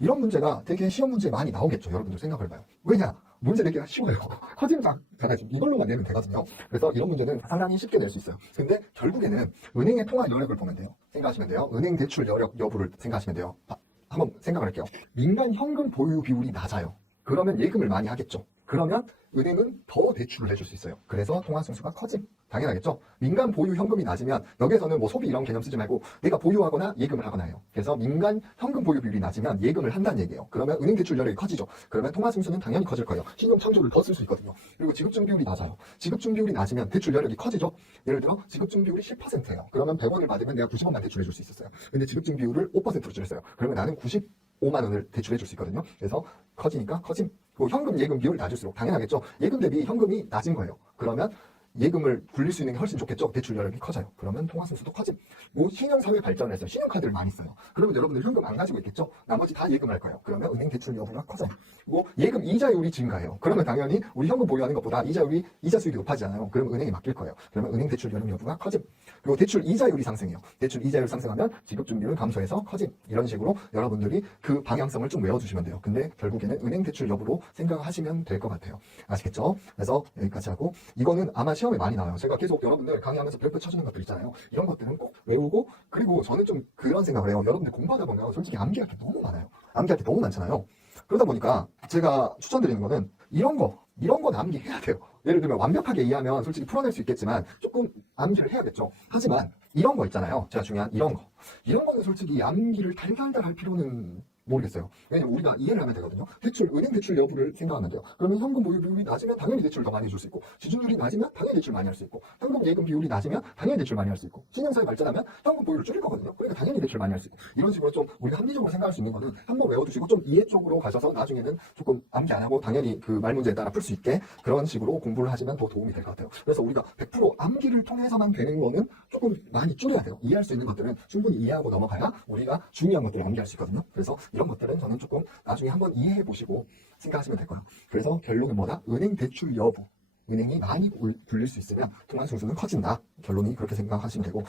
이런 문제가 되게 시험 문제에 많이 나오겠죠. 여러분들 생각을 해봐요. 왜냐? 문제 내기가 쉬워요. 커지는 작아지 이걸로만 내면 되거든요. 그래서 이런 문제는 상당히 쉽게 낼 수 있어요. 근데 결국에는 은행의 통화 여력을 보면 돼요. 생각하시면 돼요. 은행 대출 여력 여부를 생각하시면 돼요. 한번 생각을 할게요. 민간 현금 보유 비율이 낮아요. 그러면 예금을 많이 하겠죠. 그러면 은행은 더 대출을 해줄 수 있어요. 그래서 통화 승수가 커짐. 당연하겠죠. 민간 보유 현금이 낮으면 여기에서는 뭐 소비 이런 개념 쓰지 말고 내가 보유하거나 예금을 하거나 해요. 그래서 민간 현금 보유 비율이 낮으면 예금을 한다는 얘기예요. 그러면 은행 대출 여력이 커지죠. 그러면 통화 승수는 당연히 커질 거예요. 신용 창조를 더 쓸 수 있거든요. 그리고 지급증 비율이 낮아요. 지급증 비율이 낮으면 대출 여력이 커지죠. 예를 들어 지급증 비율이 10%예요. 그러면 100원을 받으면 내가 90원만 대출해 줄 수 있었어요. 근데 지급증 비율을 5%로 줄였어요. 그러면 나는 95만 원을 대출해 줄 수 있거든요. 그래서 커지니까 커짐. 그리고 현금 예금 비율이 낮을수록 당연하겠죠. 예금 대비 현금이 낮은 거예요. 그러면 예금을 굴릴 수 있는 게 훨씬 좋겠죠. 대출 여력이 커져요. 그러면 통화 승수도 커짐. 뭐 신용사회 발전을 해서 신용카드를 많이 써요. 그러면 여러분들 현금 안 가지고 있겠죠. 나머지 다 예금할 거예요. 그러면 은행 대출 여부가 커져요. 그리고 예금 이자율이 증가해요. 그러면 당연히 우리 현금 보유하는 것보다 이자 수익이 높아지잖아요. 그러면 은행에 맡길 거예요. 그러면 은행 대출 여력 여부가 커짐. 그리고 대출 이자율이 상승해요. 대출 이자율 상승하면 지급증비율 감소해서 커짐. 이런 식으로 여러분들이 그 방향성을 좀 외워두시면 돼요. 근데 결국에는 은행 대출 여부로 생각하시면 될 것 같아요. 아시겠죠? 그래서 여기까지 하고 이거는 아마 시험에 많이 나와요. 제가 계속 여러분들 강의하면서 별표 쳐주는 것들 있잖아요. 이런 것들은 꼭 외우고 그리고 저는 좀 그런 생각을 해요. 여러분들 공부하다 보면 솔직히 암기할 게 너무 많아요. 암기할 게 너무 많잖아요. 그러다 보니까 제가 추천드리는 거는 이런 건 암기해야 돼요. 예를 들면 완벽하게 이해하면 솔직히 풀어낼 수 있겠지만 조금 암기를 해야겠죠. 하지만 이런 거 있잖아요. 제가 중요한 이런 거는 솔직히 암기를 달달달 할 필요는 모르겠어요. 왜냐면 우리가 이해를 하면 되거든요. 은행 대출 여부를 생각하면 돼요. 그러면 현금 보유 비율이 낮으면 당연히 대출 더 많이 해줄 수 있고, 지준율이 낮으면 당연히 대출 많이 할 수 있고, 현금 예금 비율이 낮으면 당연히 대출 많이 할 수 있고, 신용사회 발전하면 현금 보유를 줄일 거거든요. 그러니까 당연히 대출 많이 할 수 있고, 이런 식으로 좀 우리가 합리적으로 생각할 수 있는 거는 한번 외워두시고 좀 이해 쪽으로 가셔서 나중에는 조금 암기 안 하고 당연히 그 말 문제에 따라 풀 수 있게 그런 식으로 공부를 하시면 더 도움이 될 것 같아요. 그래서 우리가 100% 암기를 통해서만 되는 거는 조금 많이 줄여야 돼요. 이해할 수 있는 것들은 충분히 이해하고 넘어가야 우리가 중요한 것들을 암기할 수 있거든요. 그래서 이런 것들은 저는 조금 나중에 한번 이해해 보시고 생각하시면 될 거예요. 그래서 결론은 뭐다? 은행 대출 여부. 은행이 많이 굴릴 수 있으면 통화 승수는 커진다. 결론이 그렇게 생각하시면 되고,